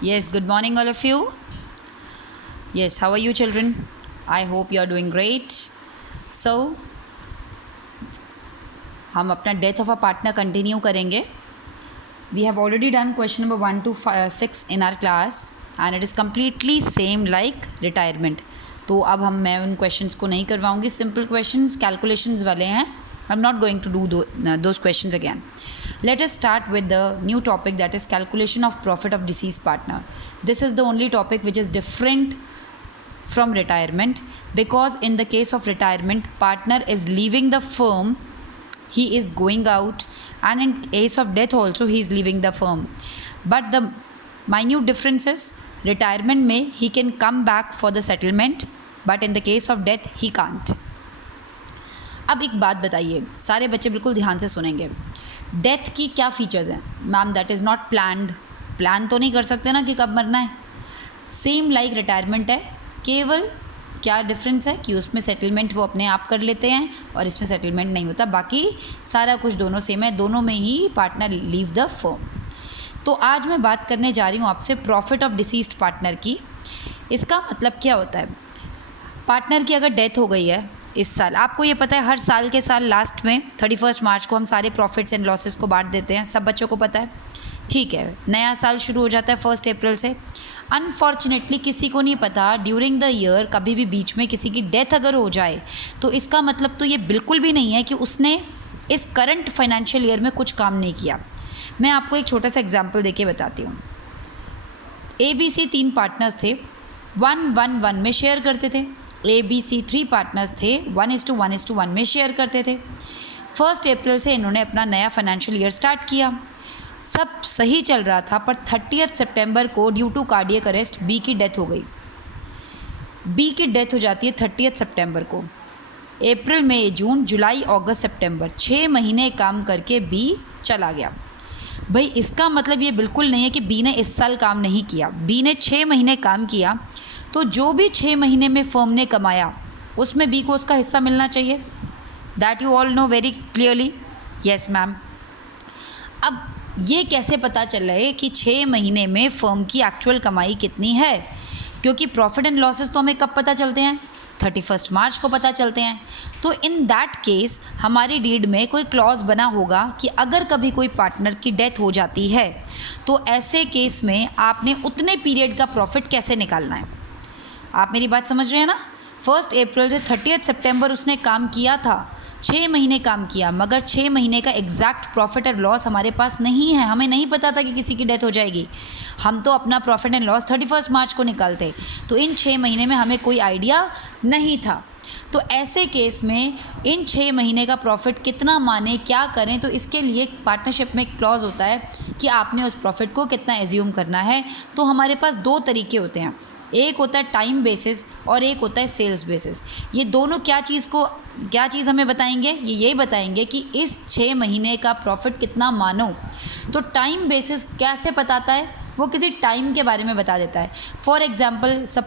Yes, good morning, all of you. Yes, how are you, children? I hope you are doing great. So, हम अपना death of a partner continue करेंगे. We have already done question number 1 to 6 in our class and it is completely same like retirement. तो अब मैं उन questions को नहीं करवाऊंगी. Simple questions calculations वाले हैं. I am not going to do those questions again. Let us start with the new topic, that is calculation of profit of deceased partner. This is the only topic which is different from retirement, because in the case of retirement, partner is leaving the firm, he is going out, and in case of death also he is leaving the firm. But the minute difference is, retirement में he can come back for the settlement, but in the case of death he can't. अब एक बात बताइए, सारे बच्चे बिल्कुल ध्यान से सुनेंगे. डेथ की क्या फीचर्स हैं? Ma'am that is not planned. Plan तो नहीं कर सकते ना कि कब मरना है. सेम लाइक रिटायरमेंट है, केवल क्या डिफरेंस है कि उसमें सेटलमेंट वो अपने आप कर लेते हैं और इसमें सेटलमेंट नहीं होता. बाकी सारा कुछ दोनों सेम है, दोनों में ही पार्टनर लीव द फर्म. तो आज मैं बात करने जा रही हूँ आपसे प्रॉफिट ऑफ डिसीज्ड पार्टनर की. इसका मतलब क्या होता है? पार्टनर की अगर डेथ हो गई है इस साल, आपको ये पता है हर साल के साल लास्ट में 31 मार्च को हम सारे प्रॉफिट्स एंड लॉसेस को बांट देते हैं, सब बच्चों को पता है. ठीक है, नया साल शुरू हो जाता है 1 अप्रैल से. अनफॉर्चुनेटली किसी को नहीं पता ड्यूरिंग द ईयर कभी भी बीच में किसी की डेथ अगर हो जाए तो इसका मतलब तो ये बिल्कुल भी नहीं है कि उसने इस करंट फाइनेंशियल ईयर में कुछ काम नहीं किया. मैं आपको एक छोटा सा एग्जाम्पल देके बताती हूँ. ABC 3 पार्टनर्स थे, 1-1-1 में शेयर करते थे. ABC 3 पार्टनर्स थे, 1:1:1 में शेयर करते थे. 1 अप्रैल से इन्होंने अपना नया फाइनेंशियल ईयर स्टार्ट किया. सब सही चल रहा था, पर 30 सितंबर को due to cardiac arrest B की डेथ हो गई. बी की डेथ हो जाती है 30 सितंबर को. अप्रैल, मई, जून, जुलाई, अगस्त, सितंबर 6 महीने काम करके बी चला गया. भाई इसका मतलब ये बिल्कुल नहीं है कि बी ने इस साल काम नहीं किया. बी ने 6 महीने काम किया, तो जो भी 6 महीने में फर्म ने कमाया उसमें बी को उसका हिस्सा मिलना चाहिए. That you all know very clearly. Yes ma'am. अब ये कैसे पता चल रहा है कि 6 महीने में फर्म की एक्चुअल कमाई कितनी है? क्योंकि प्रॉफिट एंड लॉसेस तो हमें कब पता चलते हैं? 31 मार्च को पता चलते हैं. तो इन दैट केस हमारी डीड में कोई क्लॉज बना होगा कि अगर कभी कोई पार्टनर की डेथ हो जाती है तो ऐसे केस में आपने उतने पीरियड का प्रॉफिट कैसे निकालना है. आप मेरी बात समझ रहे हैं ना? 1 अप्रैल से 30 सितंबर उसने काम किया था, 6 महीने काम किया, मगर 6 महीने का एग्जैक्ट प्रॉफिट और लॉस हमारे पास नहीं है. हमें नहीं पता था कि किसी की डेथ हो जाएगी. हम तो अपना प्रॉफिट एंड लॉस 31 मार्च को निकालते, तो इन 6 महीने में हमें कोई आइडिया नहीं था. तो ऐसे केस में इन 6 महीने का प्रॉफिट कितना माने, क्या करें, तो इसके लिए पार्टनरशिप में एक क्लॉज होता है कि आपने उस प्रॉफिट को कितना एज्यूम करना है. तो हमारे पास 2 तरीके होते हैं. एक होता है टाइम बेसिस और एक होता है सेल्स बेसिस. ये दोनों क्या चीज़ हमें बताएंगे? ये यही बताएंगे कि इस 6 महीने का प्रॉफिट कितना मानो. तो टाइम बेसिस कैसे बताता है? वो किसी टाइम के बारे में बता देता है. For example